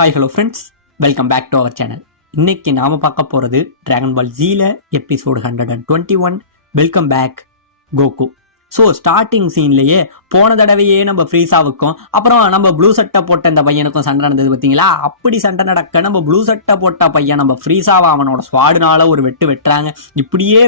Hi hello friends, welcome back to our channel. இன்னைக்கு நாம பார்க்க போறது டிராகன் பால் ஜீல episode 121. Welcome back Goku. So starting சீன்லயே போன தடவையே நம்ம ஃப்ரீஸாவுக்கும் அப்புறம் நம்ம ப்ளூ சட்டை போட்ட இந்த பையனுக்கும் சண்டை நடந்தது பார்த்தீங்களா? அப்படி சண்டை நடக்க நம்ம ப்ளூ சட்டை போட்ட பையன் நம்ம ஃப்ரீஸாவை அவனோட ஸ்வாடுனால ஒரு வெட்டுறாங்க. இப்படியே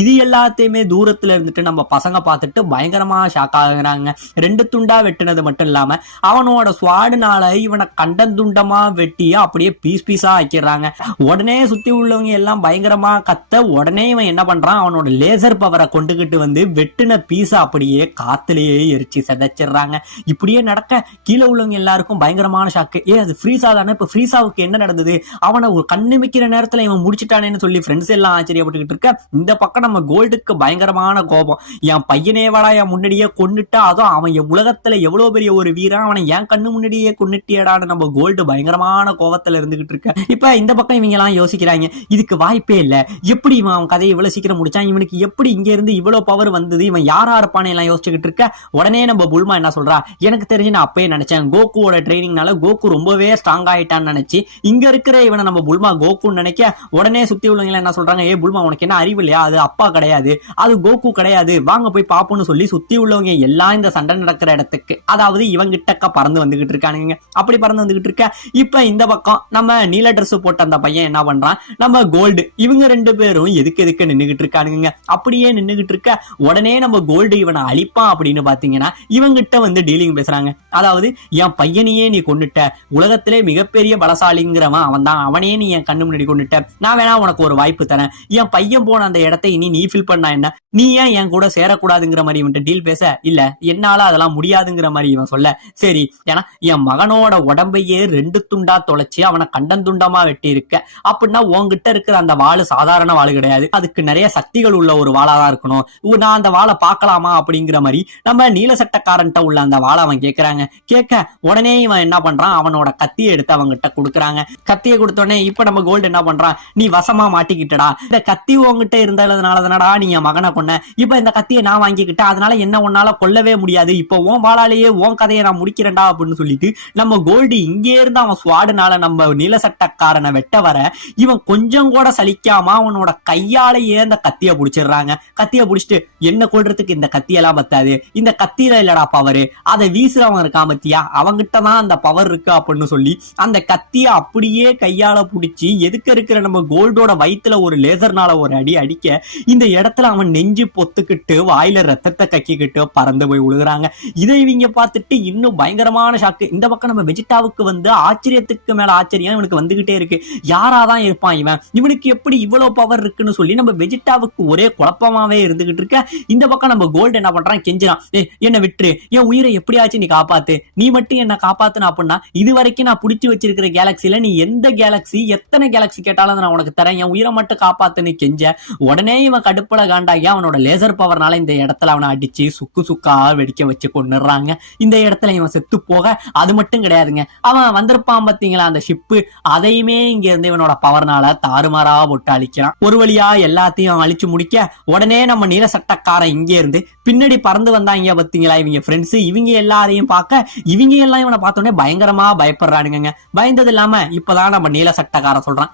இது எல்லாத்தையுமே தூரத்துல இருந்துட்டு நம்ம பசங்க பார்த்துட்டு பயங்கரமா ஷாக் ஆகுறாங்க. 2 துண்டா வெட்டுனது மட்டும் இல்லாம அவனோட ஸ்வாடுனால இவனை கண்டந்துண்டமா வெட்டி அப்படியே பீஸா ஆக்கிடுறாங்க. உடனே சுத்தி உள்ளவங்க எல்லாம் பயங்கரமா கத்த, உடனே இவன் என்ன பண்றான், அவனோட லேசர் பவரை கொண்டுகிட்டு வந்து வெட்டுன பீஸா அப்படியே காத்துலயே எரிச்சு செதைச்சிடுறாங்க. இப்படியே நடக்க கீழே உள்ளவங்க எல்லாருக்கும் பயங்கரமான ஷாக்கு. அது ஃப்ரீஸா தானே, இப்ப ஃப்ரீஸாவுக்கு என்ன நடந்தது, அவனை ஒரு கண்ணுமிக்கிற நேரத்துல இவன் முடிச்சுட்டானேன்னு சொல்லி ஃப்ரெண்ட்ஸ் எல்லாம் ஆச்சரியப்பட்டுக்கிட்டு இருக்க. இந்த பக்கம் நம்ம கோல்டுக்கு பயங்கரமான கோபம். என் பையனேவாடா என் முன்னாடியே கொண்டுட்டா, அதுவும் அவன் உலகத்துல எவ்வளவு பெரிய ஒரு வீரன், அவனை என் கண்ணு முன்னாடியே கொண்டுட்டியடான்னு நம்ம கோல்டு பயங்கரமான கோபத்துல இருந்துகிட்டு இருக்க. இப்ப இந்த பக்கம் இவங்க எல்லாம் யோசிக்கிறாங்க, இதுக்கு வாய்ப்பே இல்ல, எப்படி இவன் அவன் கதையை இவ்வளவு சீக்கிரம் முடிச்சான், இவனுக்கு எப்படி இங்க இருந்து இவ்வளவு பவர் வந்தது, இவன் யாரா இருப்பானே எல்லாம் யோசிச்சுக்கிட்டு இருக்க. உடனே நம்ம புல்மா என்ன சொல்றா, எனக்கு தெரிஞ்சு நான் அப்பயே நினைச்சேன் கோகுவோட ட்ரைனிங்னால கோகு ரொம்பவே ஸ்ட்ராங் ஆயிட்டான்னு நினைச்சு இங்க இருக்கிற இவனை நம்ம புல்மா கோகுன்னு நினைக்க, உடனே சுத்தி உள்ளவங்க என்ன சொல்றாங்க, புல்மா உனக்கு என்ன அறிவு இல்லையா, அது அப்பா கிடையாது, அது கோகு கிடையாது, வாங்க போய் பாப்போம்னு சொல்லி சுத்தி உள்ளவங்க எல்லாம் இந்த சண்டை நடக்கிற இடத்துக்கு, அதாவது இவங்கிட்டக்க பறந்து வந்துகிட்டு இருக்கானுங்க. அப்படி பறந்து வந்துகிட்டு இருக்க. இப்ப இந்த பக்கம் நம்ம நீல ட்ரெஸ் போட்ட அந்த பையன் என்ன பண்றான், நம்ம கோல்டு, இவங்க 2 பேரும் எதுக்கு நின்னுகிட்டு இருக்கானுங்க. அப்படியே நின்னுகிட்டு இருக்க. உடனே நம்ம கோல்டு இவனை அழிப்பான் அப்படின்னு பாத்தீங்கன்னா இவங்கிட்ட வந்து டீலிங் பேசுறாங்க. அதாவது என் பையனையே நீ கொண்டுட்ட, உலகத்திலே மிகப்பெரிய பலசாலிங்கிறவன் அவன் தான், அவனையே நீ என் கண்ணு முன்னாடி கொண்டுட்ட, நான் வேணா உனக்கு ஒரு வாய்ப்பு தரேன், என் பையன் போன அந்த இடத்தை இனி நீ ஃபில் பண்ணா என்ன, நீ ஏன் என் கூட சேரக்கூடாதுங்கிற மாதிரி இவன்ட்டு டீல் பேச, இல்ல என்னால அதெல்லாம் முடியாதுங்கிற மாதிரி இவன் சொல்ல, சரி ஏன்னா என் மகனோட உடம்பையே 2 துண்டா தொலைச்சு அவனை கண்டந்துண்டமா வெட்டி இருக்க, அப்படின்னா உன்கிட்ட இருக்கிற அந்த வாளு சாதாரண வாளு கிடையாது, அதுக்கு நிறைய சக்திகள் உள்ள ஒரு வாளாதான் இருக்கணும், நான் அந்த வாளை பார்க்கலாமா அப்படிங்கிற மாதிரி நம்ம நீல சட்டக்காரன்ட்ட உள்ள அந்த வாளை அவன் கேட்கறாங்க. கேட்க உடனே இவன் என்ன பண்றான், அவனோட கத்தியை எடுத்து அவங்கிட்ட கொடுக்குறாங்க. கத்தியை கொடுத்தோடனே இப்ப நம்ம கோல்டு என்ன பண்றான், நீ வசமா மாட்டிக்கிட்டடா, இந்த கத்தி உங்ககிட்ட இருந்ததுனால தானடா நீ என் மகனை கொன்ன, இப்ப இந்த கத்தியை நான் வாங்கிக்கிட்டேன், அதனால என்ன உன்னால கொல்லவே முடியாது, இப்ப உன் வாளாலேயே உன் கதையை நான் முடிக்கிறேன்டா அப்படின்னு சொல்லிட்டு நம்ம கோல்டு இங்கே இருந்து அவன் ஸ்வாடுனால நம்ம நீல சட்டக்காரனை வெட்ட வர இவன் கொஞ்சம் கூட சலிக்காம அவனோட கையாலேயே அந்த கத்தியை புடிச்சிடுறாங்க. கத்தியை புடிச்சிட்டு என்ன கொள்றதுக்கு இந்த கத்தியெல்லாம் பத்தாது, இந்த கத்தியில இல்லடா பவரு, அதை வீசுறவன் இருக்கான் பத்தியா, அவங்கிட்ட தான் அந்த பவர் இருக்கு அப்படின்னு சொல்லி அந்த கத்தியை அப்படியே கையால புடிச்சு எதுக்கு இருக்கிற நம்ம கோல்டோட வயிற்றுல ஒரு லேசர்னால ஒரு அடி அடிக்க, இந்த இடத்துல அவன் நெஞ்சு பொத்துக்கிட்டு வாயில ரத்தத்தை கக்கிக்கிட்டு பறந்து போய் விழுகிறாங்க. இதை இவங்க பார்த்துட்டு இன்னும் பயங்கரமான ஷாக்கு. இந்த பக்கம் நம்ம வெஜிடாவுக்கு வந்து ஆச்சரியத்துக்கு மேல ஆச்சரியம் இவனுக்கு வந்துகிட்டே இருக்கு. யாராதான் இருப்பான் இவன், இவனுக்கு எப்படி இவ்வளவு பவர் இருக்குன்னு சொல்லி நம்ம வெஜிடாவுக்கு ஒரே குழப்பமாவே இருந்துகிட்டு இருக்க. இந்த பக்கம் நம்ம கோல்டு என்ன பண்றான், கெஞ்சிரான், என்ன விட்டுரு, என் உயிரை எப்படியாச்சும் நீ காப்பாத்து, நீ மட்டும் என்ன காப்பாத்துன அப்படின்னா இது வரைக்கும் நான் புடிச்சு வச்சிருக்கிற கேலக்சில நீ எந்த கேலக்சி எத்தனை கேலக்சி கேட்டாலும் நான் உனக்கு தரேன், என் உயிரை மட்டும் காப்பாத்துன்னு கெஞ்ச, உடனே இவன் கடுப்புல காண்டாகி அவனோட லேசர் பவர்னால இந்த இடத்துல அவனை அடிச்சு சுக்கா வெடிக்க வச்சு கொண்டுறாங்க. இந்த இடத்துல இவன் செத்து போக, அது மட்டும் கிடையாதுங்க, அவன் வந்திருப்பான் பாத்தீங்களா அந்த ஷிப்பு, அதையுமே இங்க இருந்து இவனோட பவர்னால தாறுமாறா போட்டு அழிக்கிறான். ஒரு வழியா எல்லாத்தையும் அழிச்சு முடிக்க, உடனே நம்ம நீல சட்டக்காரன் இங்கே இருந்து பின்னாடி பறந்து வந்தாங்க பாத்தீங்களா இவங்க ஃப்ரெண்ட்ஸ், இவங்க எல்லாரையும் பார்க்க இவங்க எல்லாம் இவனை பார்த்தோன்னே பயங்கரமா பயப்படுறானுங்க. பயந்தது இல்லாம இப்பதான் நம்ம நீல சட்டக்காரன் சொல்றான்,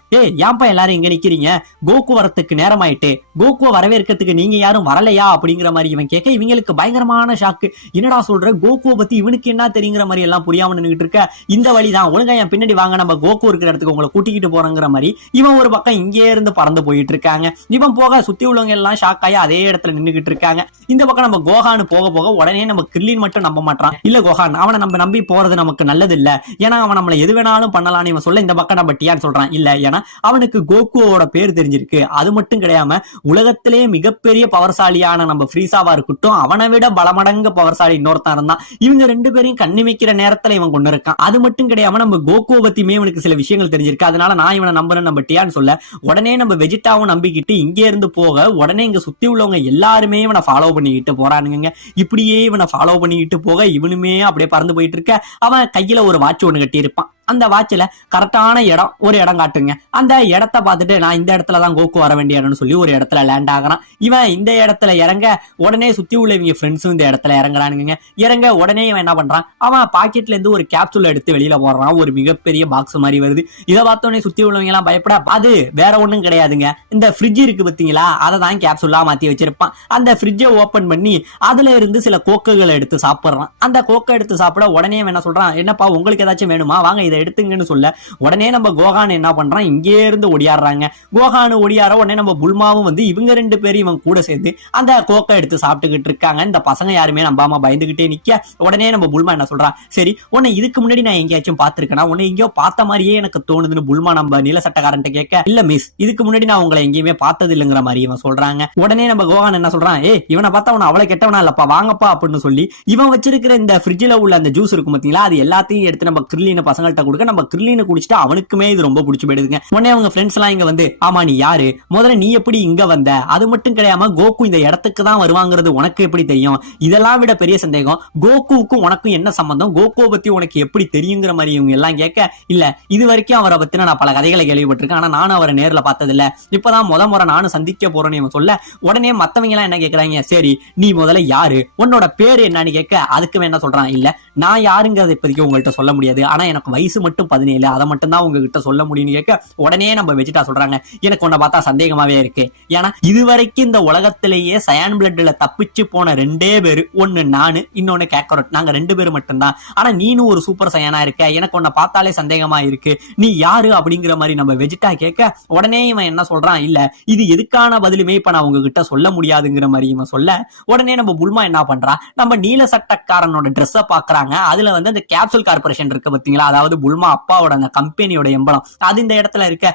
ஏன்பா எல்லாரும் இங்க நிக்கிறீங்க, கோகு வரத்துக்கு நேரம் ஆயிட்டு, கோகுவை வரவேற்கிறதுக்கு நீங்க யாரும் வரலையா அப்படிங்கிற மாதிரி இவன் கேட்க இவங்களுக்கு பயங்கரமான ஷாக்கு. என்னடா சொல்ற, கோகுவை பத்தி இவனுக்கு என்ன தெரியுங்கிற மாதிரி எல்லாம் புரியாம நின்னுட்டு இருக்க. இந்த வழிதான் ஒழுங்கா என் பின்னாடி வாங்க, நம்ம கோகு இருக்கிற இடத்துக்கு உங்களை கூட்டிக்கிட்டு போறங்கிற மாதிரி இவன் ஒரு பக்கம் இங்கே இருந்து பறந்து போயிட்டு இருக்காங்க. இவன் போக சுத்தி உள்ளவங்க எல்லாம் ஷாக் ஆகி அதே இடத்துல நின்னுகிட்டு இருக்காங்க. இந்த பக்கம் நம்ம கோகானு போக போக உடனே நம்ம கிர்லின் மட்டும் நம்ப மாட்டான். இல்ல கோகான், அவனை நம்ம நம்பி போறது நமக்கு நல்லது இல்ல, ஏன்னா அவன் நம்மள எது வேணாலும் பண்ணலாம்னு இவன் சொல்ல, இந்த பக்கம் நம்ம டியான்னு சொல்றான், இல்ல ஏன்னா அவனுக்கு கோகுவோட பேர் தெரிஞ்சிருக்கு, அது மட்டும் கிடையாம உலகத்திலேயே மிகப்பெரிய பவர்சாலியான நம்ம ஃப்ரீஸாவா இருக்கட்டும், அவனை விட பலமடங்கு பவர்சாலி இன்னொருத்தான் இருந்தான், இவங்க 2 பேரையும் கண்ணிமைக்கிற நேரத்துல இவன் கொண்டு இருக்கான். அது மட்டும் கிடையாம நம்ம கோகுவை பத்தியுமே இவனுக்கு சில விஷயங்கள் தெரிஞ்சிருக்கு, அதனால நான் இவனை நம்புறேன் நம்ம டியான்னு சொல்ல, உடனே நம்ம வெஜிடாவும் நம்பிக்கிட்டு இங்கே இருந்து போக, உடனே இங்க சுத்தி உள்ளவங்க எல்லாருமே இவனை ஃபாலோ பண்ணிக்கிட்டு போறானுங்க. இப்படியே இவனை ஃபாலோ பண்ணிக்கிட்டு போக இவனுமே அப்படியே பறந்து போயிட்டு இருக்க. அவன் கையில ஒரு வாட்ச் ஒண்ணு கட்டி இருப்பான். அந்த வாட்ச்ல கரெக்டான ஒரு இடம் காட்டுங்க. அந்த இடத்த பார்த்துட்டு நான் இந்த இடத்துல தான் கோகு வர வேண்டிய இடம்னு சொல்லி ஒரு இடத்துல லேண்ட் ஆகிறான். இவன் இந்த இடத்துல இறங்க உடனே சுத்தி உள்ள இவங்க ஃப்ரெண்ட்ஸும் இந்த இடத்துல இறங்குறானுங்க. இறங்க உடனே இவன் என்ன பண்றான், அவன் பாக்கெட்ல இருந்து ஒரு கேப்சூல் எடுத்து வெளியில போடுறான். ஒரு மிகப்பெரிய பாக்ஸ் மாதிரி வருது. இதை பார்த்தோன்னே சுத்தி உள்ளவங்க எல்லாம் பயப்பட, அது வேற ஒண்ணும் கிடையாதுங்க, இந்த ஃப்ரிட்ஜ் இருக்கு பாத்தீங்களா, அதை தான் கேப்சூலா மாத்தி வச்சிருப்பான். அந்த ஃப்ரிட்ஜை ஓபன் பண்ணி அதுல இருந்து சில கோக்குகளை எடுத்து சாப்பிடுறான். அந்த கோக்கை எடுத்து சாப்பிட உடனே என்ன சொல்றான், என்னப்பா உங்களுக்கு ஏதாச்சும் வேணுமா, வாங்க இதை எடுத்துங்கன்னு சொல்ல உடனே நம்ம கோகான் என்ன பண்றான், இங்கே இருந்து ஒடியாடுறாங்க. கோகானு ஒடியார உடனே நம்ம புல்மாவும் வந்து இவங்க 2 பேரும் இவன் கூட சேர்ந்து அந்த கோக்கை எடுத்து சாப்பிட்டுக்கிட்டு இருக்காங்க. இந்த பசங்க யாருமே நம்பாம பயந்துகிட்டே நிக்க உடனே நம்ம புல்மா என்ன சொல்றான், சரி உன்னை இதுக்கு முன்னாடி நான் எங்கேயாச்சும் பாத்துருக்கேனா, உன்னை எங்கேயோ பார்த்த மாதிரியே எனக்கு தோணுதுன்னு புல்மா நம்ம நீல சட்டக்காரன் கேட்க, இல்ல மிஸ் இதுக்கு முன்னாடி நான் உங்களை எங்கேயுமே பார்த்தது இல்லைங்கிற மாதிரி இவன் சொல்றாங்க. உடனே நம்ம கோகான் என்ன சொல்றான், இவனை பார்த்தா உன அவ்வளவு கெட்டவனா இல்லப்பா, வாங்கப்பா அப்படின்னு சொல்லி இவன் வச்சிருக்கிற இந்த ஃப்ரிட்ஜில் உள்ள அந்த ஜூஸ் இருக்கும் பாத்தீங்களா, அது எல்லாத்தையும் எடுத்து நம்ம கிர்லின பசங்கள்ட்ட கொடுக்க, நம்ம கிர்லின குடிச்சிட்டு அவனுக்குமே இது ரொம்ப பிடிச்சு போயிடுதுங்க. உடனே அவங்க ஃப்ரெண்ட்ஸ் எல்லாம் இங்க வந்து, ஆமா நீ யாரு, முதல்ல நீ எப்படி இங்க வந்த, அது மட்டும் கிடையாம கோகு இந்த இடத்துக்கு தான் வருவாங்கிறது உனக்கு எப்படி தெரியும், இதெல்லாம் விட பெரிய சந்தேகம் கோகுவுக்கும் உனக்கும் என்ன சம்பந்தம், கோகுவை பத்தி உனக்கு எப்படி தெரியுங்கிற மாதிரி இவங்க எல்லாம் கேட்க, இல்ல இது வரைக்கும் அவரை பத்தின நான் பல கதைகளை கேள்விப்பட்டிருக்கேன், ஆனா நானும் அவரை நேர்ல பார்த்தது இல்ல, இப்பதான் முறை நானும் சந்திக்க போறேன்னு இவன் சொல்ல உடனே மத்தவங்க எல்லாம் என்ன கேட்கறாங்க, சரி நீ முதல்ல யாரு, உன்னோட பேரு என்னன்னு கேட்க, அதுக்கு என்ன சொல்றான், இல்ல நான் யாருங்கிறத இப்போதைக்கு உங்கள்கிட்ட சொல்ல முடியாது, ஆனா எனக்கு வயசு மட்டும் 17, அதை மட்டும் தான் உங்ககிட்ட சொல்ல முடியும்னு கேட்க உடனே நம்ம வெஜிடா சொல்றாங்க, எனக்கு உன்னை பார்த்தா சந்தேகமாவே இருக்கு, ஏன்னா இதுவரைக்கும் இந்த உலகத்திலேயே சயான் பிளட்ல தப்பிச்சு போன 2 பேரு, ஒன்னு நானு இன்னொன்னு கேக்கரோட், நாங்க 2 பேரும் மட்டும்தான், ஆனா நீனும் ஒரு சூப்பர் சயானா இருக்க, எனக்கு உன்னை பார்த்தாலே சந்தேகமா இருக்கு, நீ யாரு அப்படிங்கிற மாதிரி நம்ம வெஜிடா கேட்க உடனே இவன் என்ன சொல்றான், இல்ல இது எதுக்கான பதிலுமே இப்ப நான் உங்ககிட்ட சொல்ல முடியாதுங்கிற மாதிரி இவன் சொல்ல உடனே நம்ம புல்மா என்ன பண்றா, நம்ம நீல சட்டக்காரனோட ட்ரெஸ்ஸை பாக்குறாங்க. அதுல வந்து அந்த கேப்சூல் கார்பரேஷன் இருக்கு பாத்தீங்களா, அதாவது புல்மா அப்பாவோட அந்த கம்பெனியோட எம்பளம் அது இந்த இடத்துல இருக்க,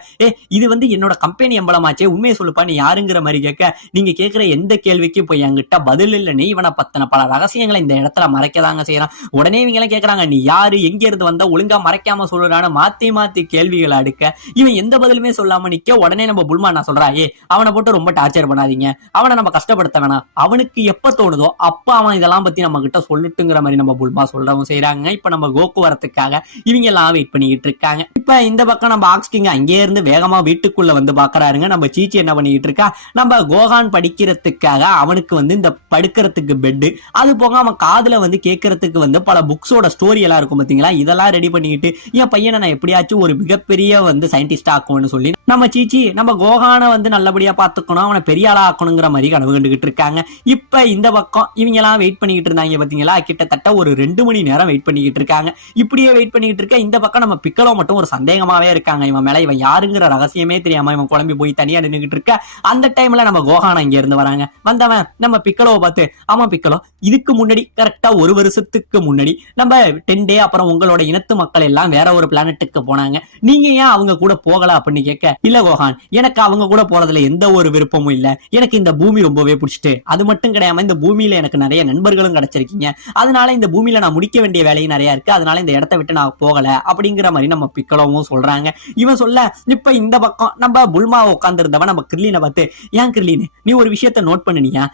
இது வந்து என்னோட கம்பெனி எம்பளமாச்சே, உண்மையை சொல்லுப்பா நீ யாருங்கிற மாதிரி கேட்க, நீங்க கேட்கிற எந்த கேள்விக்கு இப்ப என்கிட்ட பதில் இல்லைன்னு இவனை பத்தின பல ரகசியங்களை இந்த இடத்துல மறைக்கதாங்க செய்யறான். உடனே இவங்க எல்லாம் கேட்கறாங்க, நீ யாரு, எங்க இருந்து வந்த, ஒழுங்கா மறைக்காம சொல்றான்னு மாத்தி கேள்விகளை அடுக்க இவன் எந்த பதிலுமே சொல்லாம நிக்க உடனே நம்ம புல்மா நான் சொல்றா, அவனை போட்டு ரொம்ப டார்ச்சர் பண்ணாதீங்க, அவனை நம்ம கஷ்டப்படுத்த வேணாம், அவனுக்கு எப்ப தோணுதோ அப்ப அவன் இதெல்லாம் பத்தி நம்ம கிட்ட சொல்லட்டுங்கிற மாதிரி நம்ம புல்மா சொல்றவங்க செய்யறாங்க. இப்ப நம்ம கோகு வரத்துக்காக இவங்க எல்லாம் வெயிட் பண்ணிக்கிட்டு இருக்காங்க. இப்ப இந்த பக்கம் நம்ம ஆக்ஸ்கிங் அங்கே இருந்து வேகமா வீட்டுக்குள்ள வந்து பாக்குறாருங்க. நம்ம சீச்சி என்ன பண்ணிக்கிட்டு இருக்கா, நம்ம கோகான் படிக்கிறதுக்காக அவனுக்கு வந்து இந்த படுக்கிறதுக்கு பெட்டு, அது போக அவன் காதுல வந்து கேட்கறதுக்கு வந்து பல புக்ஸோட ஸ்டோரி எல்லாம் இருக்கும் பாத்தீங்களா, இதெல்லாம் ரெடி பண்ணிக்கிட்டு என் பையனை நான் எப்படியாச்சும் ஒரு மிகப்பெரிய வந்து சயின்டிஸ்ட் ஆக்கும்னு சொல்லி நம்ம சீச்சி நம்ம கோகானை வந்து நல்லபடியா பாத்துக்கணும், அவனை பெரிய ஆளா ஆக்கணுங்கிற மாதிரி கனவு கண்டுகிட்டு இருக்காங்க. இப்ப இந்த பக்கம் இவங்க எல்லாம் வெயிட் பண்ணிக்கிட்டு இருந்தாங்க பாத்தீங்களா, கிட்டத்தட்ட ஒரு 2 மணி நேரம் வெயிட் பண்ணிக்கிட்டு இருக்காங்க. இப்படியே வெயிட் பண்ணிக்கிட்டு இருக்க இந்த பக்கம் நம்ம பிக்கலோ மட்டும் ஒரு சந்தேகமாவே இருக்காங்க, இவன் மேல இவன் யாருங்கிற ரகசியமே தெரியாம இவன் குழம்பி போய் தனியா நின்றுகிட்டு இருக்க. அந்த டைம்ல நம்ம கோகானா இங்க இருந்து வராங்க. வந்தவன் நம்ம பிக்கலோவை பார்த்து, ஆமா பிக்கலோ இதுக்கு முன்னாடி கரெக்டா 1 வருஷத்துக்கு முன்னாடி நம்ம 10 டே அப்புறம் உங்களோட இனத்து மக்கள் எல்லாம் வேற ஒரு பிளானட்டுக்கு போனாங்க, நீங்க ஏன் அவங்க கூட போகல அப்படின்னு கேட்க, இல்ல கோகான் எனக்கு அவங்க கூட போறதுல எந்த ஒரு விருப்பமும் இல்ல, எனக்கு இந்த பூமி ரொம்பவே பிடிச்சிட்டு, அது மட்டும் கிடையாம இந்த பூமியில எனக்கு நிறைய நண்பர்களும் கிடைச்சிருக்கீங்க, அதனால இந்த பூமியில நான் முடிக்க வேண்டிய வேலையும் நிறைய இருக்கு, அதனால இந்த இடத்தை விட்டு நான் போகல அப்படிங்கிற மாதிரி நம்ம பிக்கலோவும் சொல்றாங்க. இவன் சொல்ல இப்ப இந்த பக்கம் நம்ம புல்மா உட்கார்ந்து இருந்தவன் நம்ம கிர்லினை பார்த்து, ஏன் கிர்லின் நீ ஒரு விஷயத்த நோட் பண்ணினியா,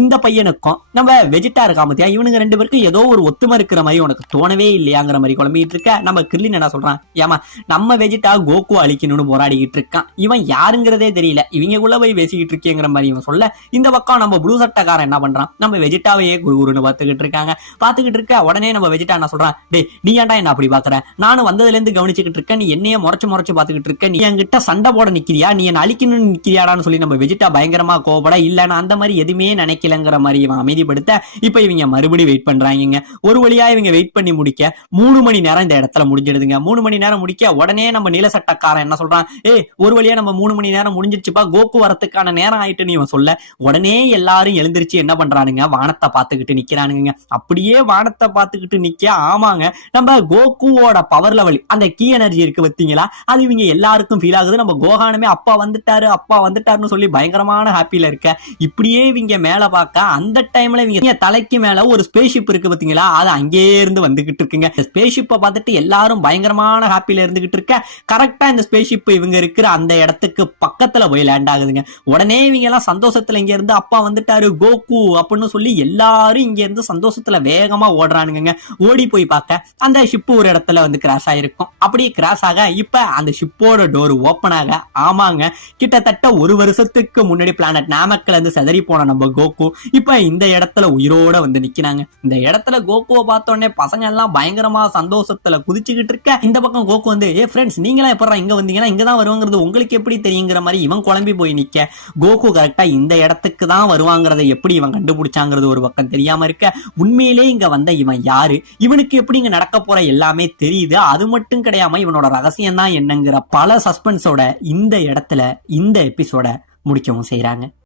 இந்த பையனுக்கும் நம்ம வெஜிட்டா இருக்கா மத்தியா, இவனுங்க 2 பேருக்கும் ஏதோ ஒரு ஒத்துமை இருக்கிற மாதிரி உனக்கு தோணவே இல்லையாங்கிற மாதிரி குழம்பிட்டு இருக்க. நம்ம கிர்லின் என்ன சொல்றான், ஏமா நம்ம வெஜிட்டா கோகு அழிக்கணும்னு போராடிக்கிட்டு இருக்கான், இவன் யாருங்கிறதே தெரியல, இவங்களுக்குள்ள போய் பேசிக்கிட்டு இருக்கேங்கிற மாதிரி இவன் சொல்ல இந்த பக்கம் நம்ம ப்ளூ சட்டக்காரன் என்ன பண்றான், நம்ம வெஜிட்டாவையே குருன்னு பார்த்துக்கிட்டு இருக்காங்க. பார்த்துக்கிட்டு இருக்க உடனே நம்ம வெஜிட்டா என்ன சொல்றான், டே நீ ஏன்டா என்ன அப்படி பாக்குற, நானும் வந்ததுல இருந்து கவனிச்சுக்கிட்டு இருக்க, நீ என்னைய முறைச்சு பார்த்துக்கிட்டு இருக்க, நீ என்கிட்ட சண்டை போட நிக்கிறியா, நீ என்ன அழிக்கணும்னு நிக்கிறியாடான்னு சொல்லி நம்ம வெஜிட்டா பயங்கரமா கோபப்பட, இல்ல நான் அந்த மாதிரி எதுவுமே நினைக்கலங்கிற மாதிரி இவன் அமைதிப்படுத்த இப்ப இவங்க மறுபடியும் வெயிட் பண்றாங்க. ஒரு வழியா இவங்க வெயிட் பண்ணி முடிக்க 3 மணி நேரம் இந்த இடத்துல முடிஞ்சிடுதுங்க. 3 மணி நேரம் முடிக்க உடனே நம்ம நீல சட்டக்காரன் என்ன சொல்றான், ஒரு வழியா நம்ம 3 மணி நேரம் முடிஞ்சிருச்சுப்பா, கோகு வரத்துக்கான நேரம் ஆயிட்டுன்னு இவன் சொல்ல உடனே எல்லாரும் எழுந்திருச்சு என்ன பண்றானுங்க, வானத்தை பார்த்துக்கிட்டு நிக்கிறானுங்க. அப்படியே வானத்தை பாத்துக்கிட்டு நிக்க. ஆமாங்க, நம்ம கோகுவோட பவர் லெவல், அந்த கீ எனர்ஜி இருக்கு பாத்தீங்களா, அது இவங்க எல்லாருக்கும் ஃபீல் ஆகுது. நம்ம கோகானுமே அப்பா வந்துட்டாருன்னு சொல்லி பயங்கரமான ஹாப்பில இருக்க. இப்படியே இவங்க மேல பார்க்க அந்த டைம்ல இவங்க தலைக்கு மேல ஒரு ஸ்பேஸ் ஷிப் இருக்கு பாத்தீங்களா, அது அங்கே இருந்து வந்துகிட்டு இருக்குங்க. ஸ்பேஸ் ஷிப்பை பார்த்துட்டு எல்லாரும் பயங்கரமான ஹாப்பில இருந்துகிட்டு இருக்க. கரெக்டா இந்த ஸ்பேஸ் ஷிப் இவங்க இருக்கிற அந்த இடத்துக்கு பக்கத்துல போய் லேண்ட் ஆகுதுங்க. உடனே இவங்க எல்லாம் சந்தோஷத்துல இங்க இருந்து அப்பா வந்துட்டாரு கோகு அப்படின்னு சொல்லி எல்லாரும் இங்க இருந்து சந்தோஷத்துல வேகமா ஓடுறானுங்க. ஓடி போய் பார்க்க அந்த ஷிப் ஒரு இடத்துல வந்து கிராஷ் ஆயிருக்கும். அப்படியே கிராஷ் ஆக இப்ப அந்த ஷிப்போட டோர் ஓபன் ஆக, ஆமாங்க, கிட்டத்தட்ட ஒரு வருஷத்துக்கு முன்னாடி பிளானட் நாமக்கல்ல இருந்து செதறி போன நம்ம கோகு இப்ப இந்த இடத்துல உயிரோட வந்து நிக்கிறாங்க. இந்த இடத்துல கோகுவை பார்த்தோன்னே பசங்க எல்லாம் பயங்கரமா சந்தோஷத்துல குதிச்சுக்கிட்டு இருக்க. இந்த பக்கம் கோகு வந்து, ஏ ஃப்ரெண்ட்ஸ், நீங்களா எப்பறா இங்க வந்தீங்கன்னா, இங்கதான் வருவாங்கிறது உங்களுக்கு எப்படி தெரியுங்கிற மாதிரி இவன் குழம்பி போய் நிக்க. கோகு கரெக்டா இந்த இடத்துக்கு தான் வருவாங்கிறத எப்படி இவன் கண்டுபிடிச்சாங்கிறது ஒரு பக்கம் தெரியாம இருக்க. உண்மையிலே இங்க வந்த இவன் யாரு, இவனுக்கு எப்படி இங்க நடக்க போற எல்லாமே தெரியுது. அது மட்டும் கிடையாம இவனோட ரகசியம் தான் என்னங்கிற பல சஸ்பென்ஸோட இந்த இடத்துல இந்த எபிசோட முடிக்கவும் செய்யறாங்க.